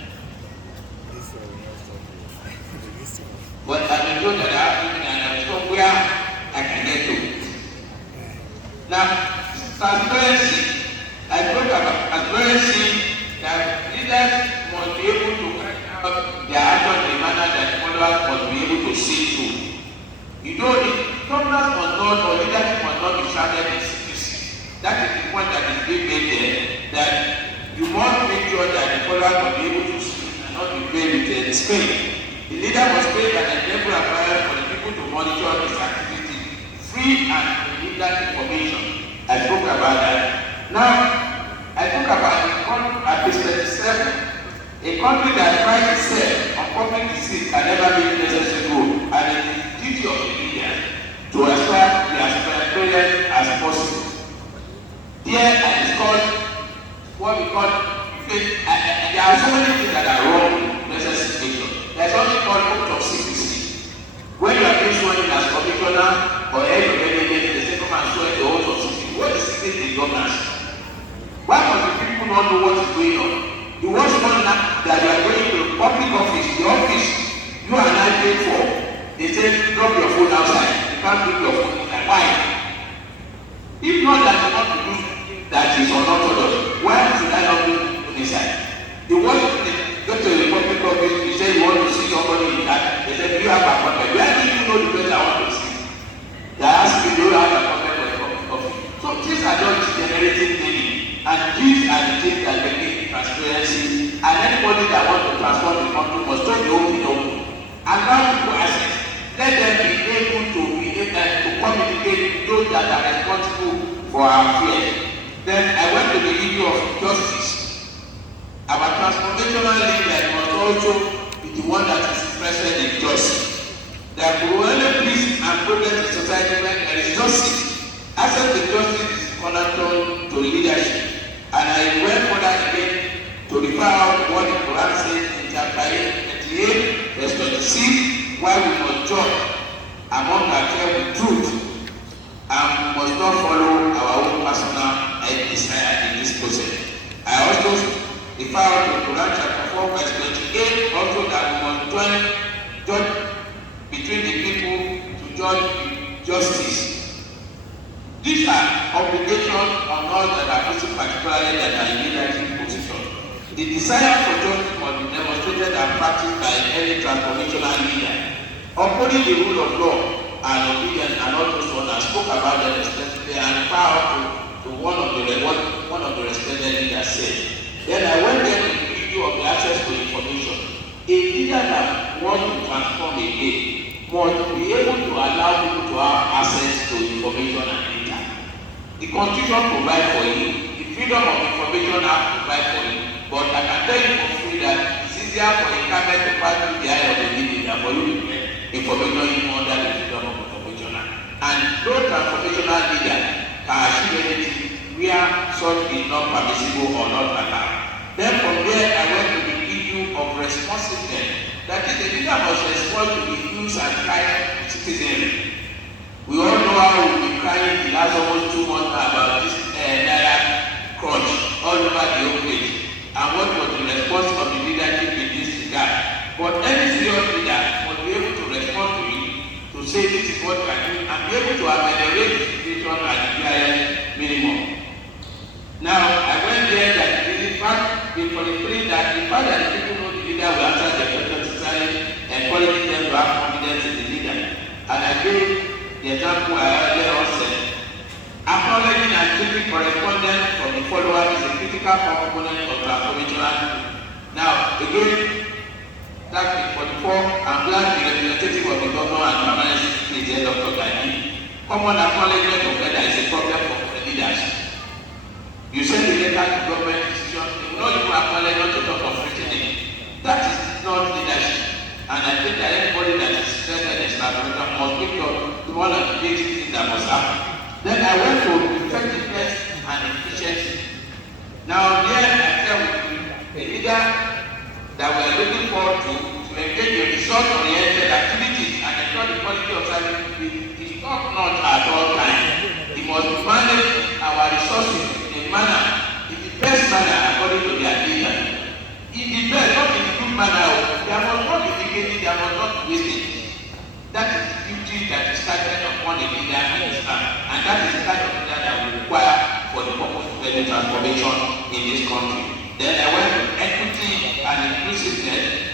But I'm sure that I have been and I'm somewhere I can get to. Now, transparency. I spoke about transparency, that leaders must be able to carry out their action in a manner that followers must be able to see through. You know, the governors must not, or leadership must not be shrouded in secrecy. That is the point that is being made there, that you must make sure that the followers must be able to see and not be played with the screen. The leader must create an enable environment for the people to monitor his activity, free and legal information. I spoke about that. Now, I talk about at page 37, a country that prides itself on public deceit can never be necessary goal, and it is the duty of the leader to aspire to be as transparent as possible. Here I discuss what we call, there are so many things that are wrong in present situation. There is something called oath of secrecy. When you are being sworn in as commissioner or head of any agency, they say come and swear the oath of secrecy. What is secret in governance? Why must the people not know what is going on? You want someone that you are going to public office transform the country must just be open. Allow people access. Let them be able to communicate those that are responsible for our affairs. Then I went to the issue of justice. Our transformational leader must also be the one that is interested in justice. There will only peace and progress in society when there is justice. Access to justice is cornerstone to leadership. And I went further again to refer out what the Quran says in chapter 38, verse 26, why we must judge among ourselves with truth, and we must not follow our own personal desire in this process. I also refer out to Quran chapter 4, verse 28, also that we must judge between the people to judge justice. These are obligations on us that are facing particularly that are in leadership position. The desire for justice must be demonstrated and practiced by any transformational leader. Upholding the rule of law and obedience and also so on, I spoke about them extensively and refer to one of the respected leaders said. Then I went there to the issue of the access to information. A leader that wants to transform a day must be able to allow people to have access to information and data. The Constitution provides for you, the freedom of information Act provides for you, but I can tell you for free that it's easier for a camel to pass through the eye of the needle than for you to get information under the freedom of information Act. And no transformational leader can achieve anything where such is not permissible or not allowed. Then from there I went to the issue of responsiveness. That is, the leader must respond to the views and cries of citizenry. We all know how we've been crying the last almost 2 months about this Naira crunch all over the whole place. And what was the response of the leadership in this regard? But any serious leader must be able to respond to it, to say this is what we are doing, and be able to ameliorate the situation at the highest minimum. Now, I went there that in fact, for the three that the fact that the people know the leader will answer the question necessarily, encouraging them to have confidence in the leader. And I gave the example I earlier on said. Acknowledging and keeping correspondence from the follower is a critical component of transformational. Now, again, that is 44, I'm glad the representative of the governor and permanent secretary, Dr. Gani, common acknowledgement of whether is a problem for the leaders. You send the letter to government decision, they will not even acknowledge not to talk of written. That is not leadership. And I think that anybody that is interested in transformation must pick up to one of the basic things that must happen. Then I went to effectiveness and efficiency. Now there I tell you, a leader that we are looking forward to engage in result-oriented activities and ensure the quality of service is top-notch at all times. We must manage our resources in a manner, in the best manner according to their leader. In the best, not in the good manner. There must not be dignity, there must not be wastage. That is the duty that is started upon a leader in Islam, and that is the kind of leader that we require for the purpose of any transformation in this country. Then I went to equity and inclusiveness.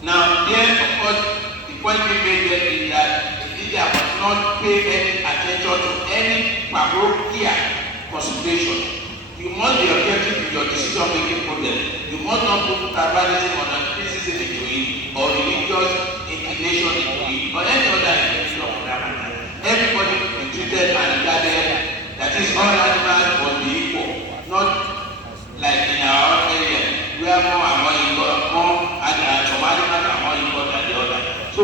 Now, there, of course, the point we made there is that the leader must not pay any attention to any parochial consideration. You must be objective in your decision-making process. You must not put tribalism or narcissism into it, or religious inclination into it, or any other intention of that. Everybody will be treated and regarded, that is, all animals must be equal, not like in our own area, where more and more equal, some animals are more equal than the other. So,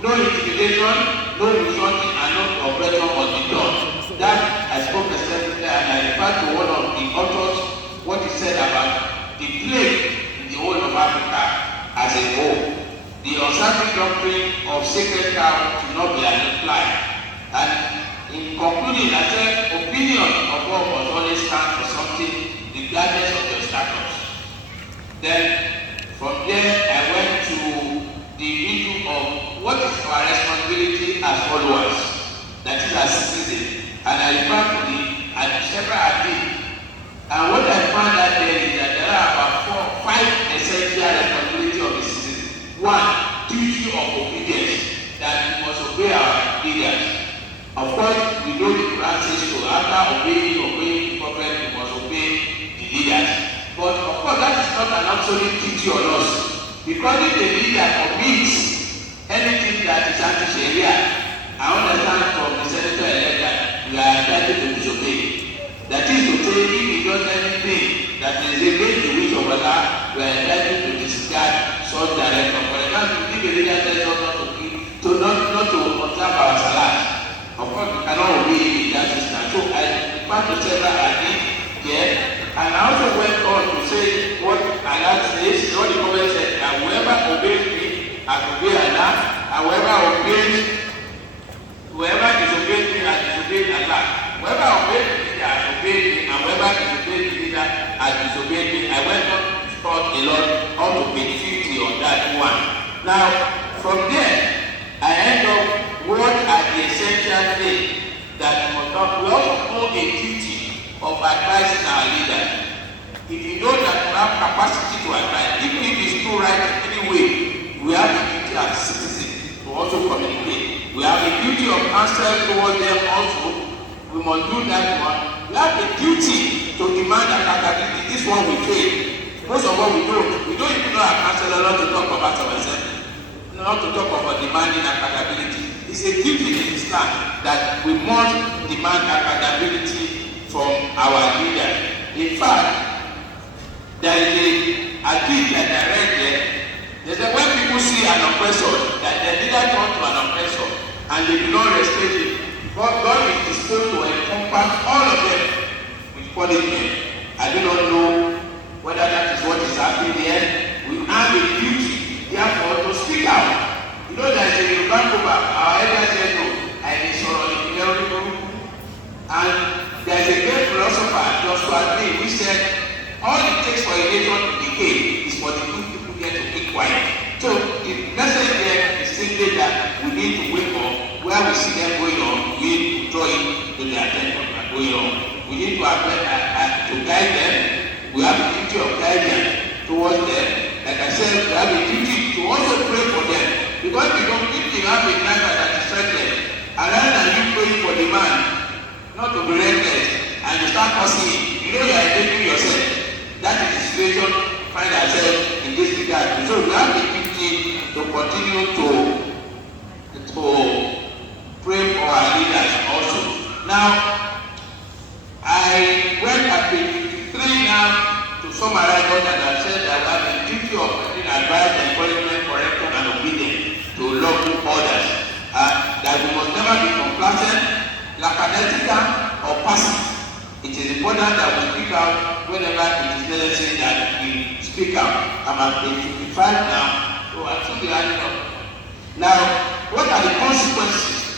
no intimidation, no insulting, and no oppression must be done. That I spoke extensively, and I referred to one of the authors, what he said about the plague in the whole of Africa as a whole. The unsacred doctrine of sacred cow should not be applied. And in concluding, I said, opinion of God must always stand for something, regardless of your status. Then, from there, I went to the issue of what is our responsibility as followers, that is as citizens. And I referred to several ideas. And what I found out there is that there are about 5 essential responsibilities of the citizen. 1, duty of obedience, that we must obey our leaders. Of course, we know the Quran says so. After obeying the prophet, we must obey the leaders. But of course, that is not an absolute duty on us. Because if a leader commits anything that is anti-Sharia, I understand from the senator-elect that we are entitled to disobey. That is to say, if he does anything that is against the wish of Allah, we are entitled to disregard such direction. For example, if a leader tells us not to observe our salat, of course we cannot obey him in that instance. So I refer to several hadith here, and I also went on to say what Allah says, what the Prophet said, that whoever obeys me has obeyed Allah, and whoever disobeys me has disobeyed Allah. Whoever obeys the leader has obeyed me, and whoever disobeys the leader has disobeyed me. I went on to talk a lot, up to page 50 on that one. Now, from there, I end up what are the essential things that we must not. We also know a duty of advising our leaders. If you know that we have capacity to advise, even if it's too right in any way, we have the duty as citizens to also communicate. We have a duty of counsel towards them also. We must do that one. We have a duty to demand accountability. This one we fail. Most of what we don't even know our counselor not to talk about ourselves, not to talk about demanding accountability. It's a duty in Islam that we must demand accountability from our leaders. In fact, there is a hadith that I read there. They say when people see an oppressor, that the leader turns to an oppressor and they do not respect him, God is disposed to encompass all of them with punishment. I do not know whether that is what is happening here. We have a duty, therefore, to speak out. You know there is a Yoruba proverb, our elders say no, I may sorrow in the and there is a great philosopher, Joshua Tree, which said, all it takes for a nation to decay is for the good people here to keep quiet. So the message there is simply that we need to wake up where we see them going on, we need to draw it to their attention and going on. We need to guide them. We have a duty of guidance towards them. Like I said, we have a duty to also pray for them. Because if you have a driver that is threatened, and rather than you praying for the man not to be reckless, and you start cursing him, you know you are endangering yourself. That is the situation we find ourselves in this regard. So we have the duty to continue to pray for our leaders also. Now, I went at page 53 now to summarize what I said, that we have the duty of giving advice, encouragement, correction, and obedience to lawful orders. That we must never be complacent, lackadaisical, or passive. It is important that we speak out whenever it is necessary that we speak out. I'm at page 55 now, so I should be adding up. Now, what are the consequences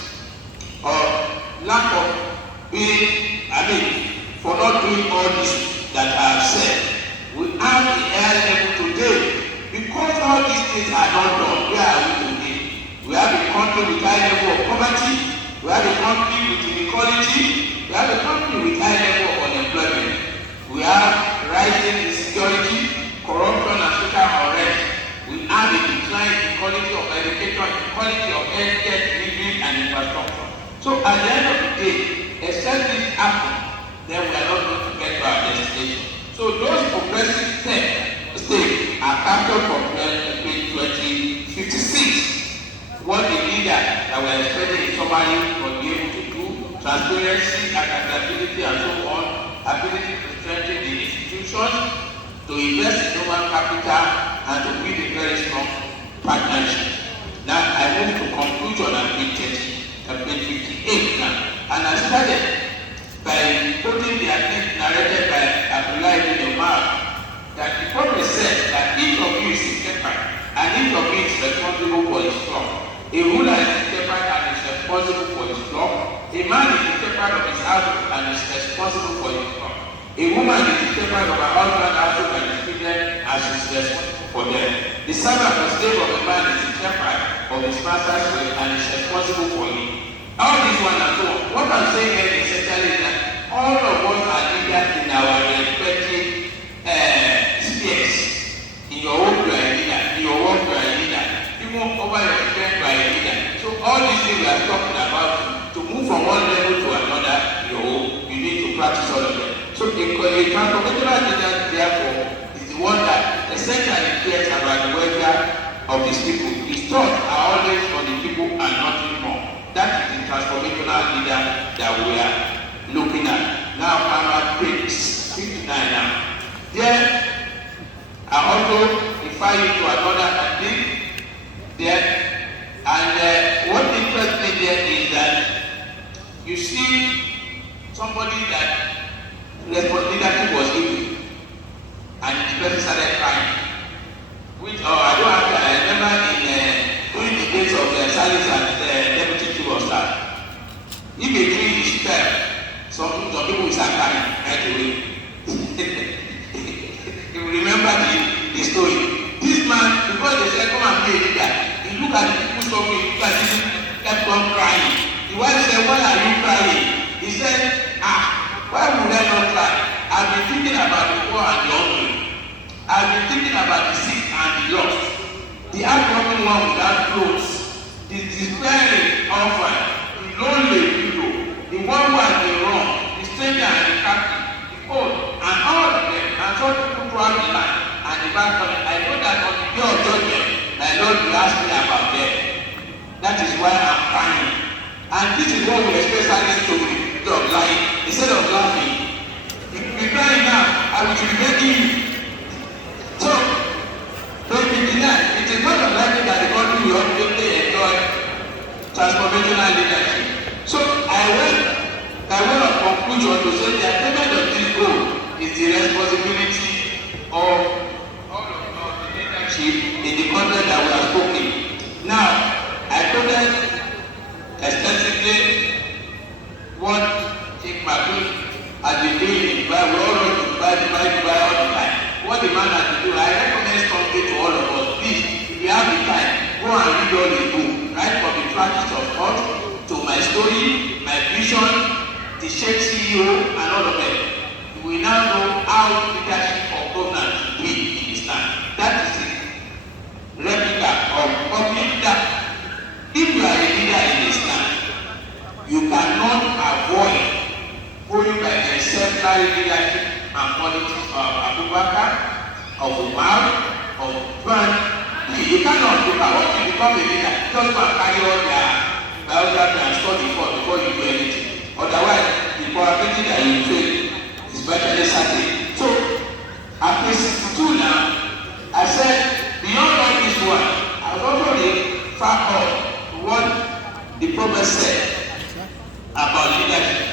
of lack of being, for not doing all this that I have said? We have the air level today. Because all these things are not done, where are we today? We have a country with high level of poverty, we have a country with inequality, we have a country with high level of unemployment. We have rising insecurity, corruption, and social unrest. We have a decline in quality of education, quality of healthcare delivery, and infrastructure. So at the end of the day, except this happens, then we are not going to get to our destination. So those progressive states are captured from page 2056. What the leader that we are expecting in summary will be able to do: transparency, accountability, and so on, ability to strengthen the institutions, to invest in human capital, and to build a very strong partnership. Now I move to conclusion at page 58 now. And I started by quoting the hadith narrated by Abdullah ibn Umar, that the Prophet said that each of you is a shepherd, and each of you is responsible for his flock. A ruler is a shepherd and is responsible for his flock. A man is a shepherd of his household and is responsible for his flock. A woman is a shepherd of her husband's household and is children and is responsible for them. The servant or slave of a man is a shepherd of his master's slave and is responsible for him. All this one and so on. What I'm saying here essentially is that all of us are leaders in our respective spheres. In your home, you are a leader. In your work, you are a leader. Even over your friend, you are a leader. So all these things we are talking about, to move from one level to another, you need to practice all of them. So a transformational leader, therefore, is the one that essentially cares about the welfare of his people. His thoughts are always for the people and nothing more. That is the transformational leader that we are looking at. Now I'm at page 59 now. There, I also refer you to another thing there, and what interests me there is that you see somebody that leadership was given, and the person started crying. Which I remember during the days of Salis and Deputy Chief of Staff. If a tree is fell, some people will start crying right away. You remember the story. This man, because they said, come and be a leader, he looked at the people suffering, looked at him, kept on crying. The wife said, why are you crying? He said, why would I not cry? I've been thinking about the poor and the hungry. I've been thinking about the sick and the lost. The heartbroken one without clothes. The despairing orphan. The lonely widow. The one who has been wrong. The stranger and the captive. The old and all of them. And some people throughout the land. And the back of it. I know that on the day of judgment, my Lord will ask me about them. That is why I'm crying. And this is what we especially to me. Of lying. Instead of laughing. If you be crying now, I will be begging you. So, don't be denied. It is not unlikely that the country will ultimately enjoy transformational leadership. So, I went a conclusion to say the attainment of this goal is the responsibility of all of the leadership in the context that we have spoken. Now, I quoted extensively what Chief Magu has been doing in Dubai. We all want to Dubai all the time. What the man has to do, I recommend something to all of us. Please, if you have the time, go and read all his book. Right from the practice of thought to my story, my vision, the Sheikh CEO, and all of them. You will now know how leadership or governance should be in Islam. That is the replica of public that if you are a leader in Islam, you cannot avoid following by the exemplary leadership and politics of Abu Bakr, of Umar, of Uthman. You cannot look at what you become a leader. Just go and carry all their biography and study before you do anything. Otherwise, the probability that you fail is virtually certain. So, at page 2 now, I said, beyond all this one, I was also far off to what the prophet said about leadership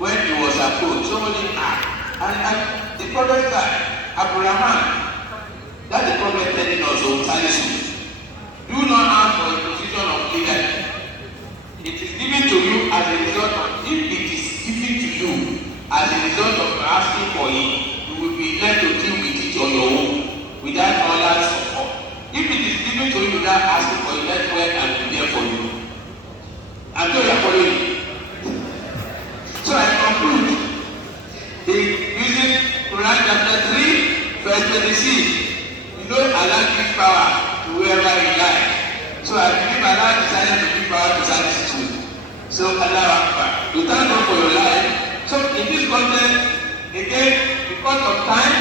when he was approached. Somebody asked, and the prophet said, Abraham, that the prophet telling us of Salisu, do not ask for a position of leadership. It is given to you as a result of, if it is given to you as a result of asking for it, you will be left to deal with it on your own without other support. If it is given to you without asking for it, let's work and be there for you. I'm sure you are following. So I conclude using Quran chapter 3, verse 26. You know Allah gives power to whoever He likes. So I believe Allah decided to give power to Salisu too. So Allah Akbar. You thank God for your life. So in this context, again, because of time,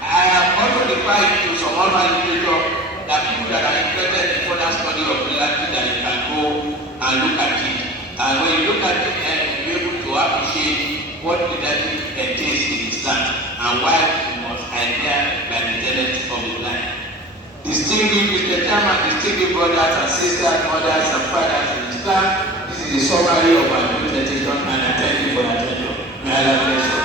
I have also referred you to some other literature that people that are interested in further study of leadership that you can go and look at it. And when you look at it, you'll be able to appreciate what leadership entails in Islam and why we must adhere by the tenets of Islam. Distinguished Mr. Chairman, distinguished brothers and sisters, mothers and fathers in Islam, this is the summary of my presentation and I thank you for your attention. May Allah bless you.